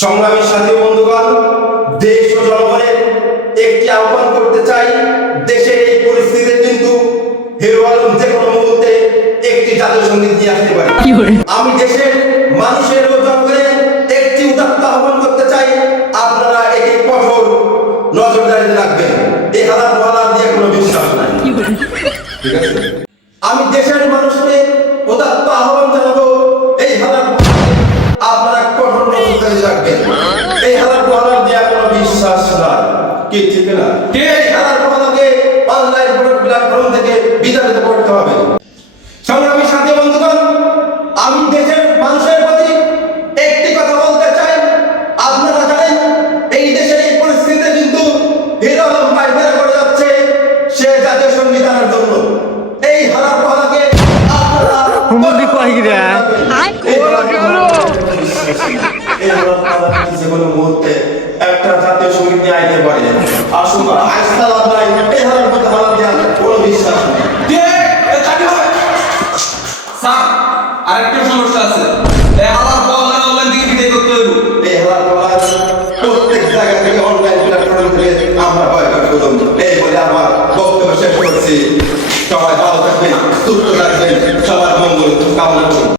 সংগ্রামী সাথী বন্ধুগণ দেশ ও জনগণের একটি আহ্বান করতে চাই দেশের এই পরিস্থিতিতে কিন্তু হিরো আলম যে কোনো মুহূর্তে একটি জাতীয় সংগীত নিয়ে আসতে পারে। আমি দেশের মানুষের ও জনগণের একটি উদাত্ত আহ্বান করতে চাই আপনারা একে কঠোর নজরদারিতে রাখবেন। এই হালাত মহালাত দিয়ে কোনো বিশ্বাস নাই। ঠিক আছে? আমি দেশের মানুষকে উদাত্ত আহ্বান বিতাড়িত করতে হবে। সংগ্রামী সাথী বন্ধুগণ আমি দেশের মানুষের প্রতি একটি কথা বলতে চাই। আপনারা জানেন এই দেশের এই পরিস্থিতিতে কিন্তু হিরো আলম করে যাচ্ছে সে জাতীয় সংবিধানের জন্য। এই হারার একটা জাতীয় সংগীত নিয়ে আইতে পারে। আসুন আইসালাম স্যার, আরেকটা সমস্যা আছে। এই হালার অনলাইন থেকে বিদায় করতে হইব। এই হালার প্রত্যেক জায়গা থেকে অনলাইন প্ল্যাটফর্ম থেকে আমরা ভয় করে বলুন এই বলে আমার বক্তব্য শেষ করছি। সবাই ভালো থাকবেন, সুস্থ থাকবেন, সবার মঙ্গল কামনা করুন